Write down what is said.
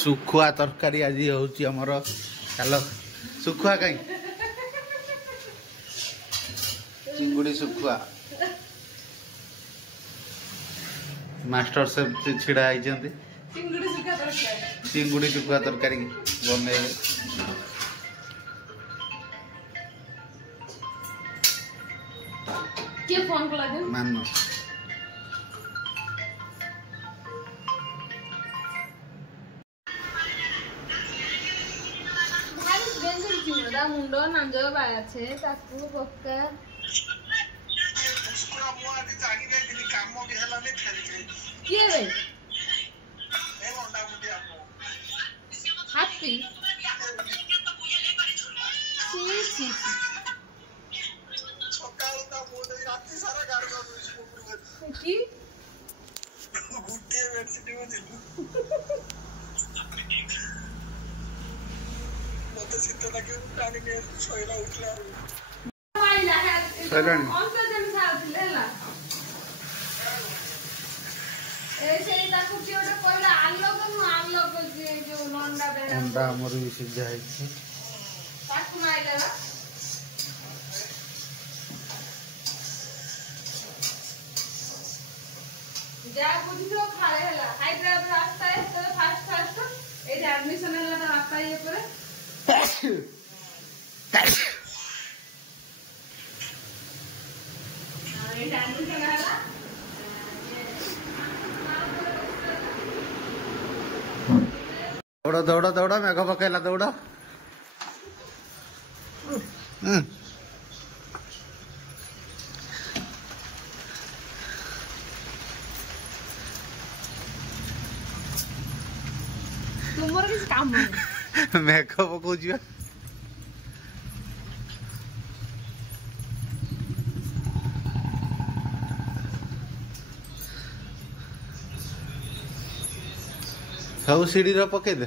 सुखुआ तरकारी आज होची हमर चलो सुखुआ कहीं चिंगुड़ी सुखुआ मास्टर सेफ छिड़ा आई चिंगुड़ी सुखुआ तरकारी बने मानो मुंडो नांजो बायाछे ताकू बक्का किए रे हैप्पी सी सी की गुट्टे बेडशीट मत सिद्ध लगे प्राणी ने सोइला उठला वाइला है अंतर जन साथिलेला ऐसे ही ताकू कियोटे कोइला आलो को जो नंडा बेरा अंडा हमर भी सिद्ध है ताकू नाइला जा बुझियो खाले हला हाइड्राबाद रास्ता है तो फास्ट ए एडमिशन हला ना रास्ता ये परे अरे एडमिशन हला दौड़ा दौड़ा दौड़ा मेघ पकेला दौड़ा तुमर किस काम में मेघ पकौ जिया सब सीढ़ी रो पके दे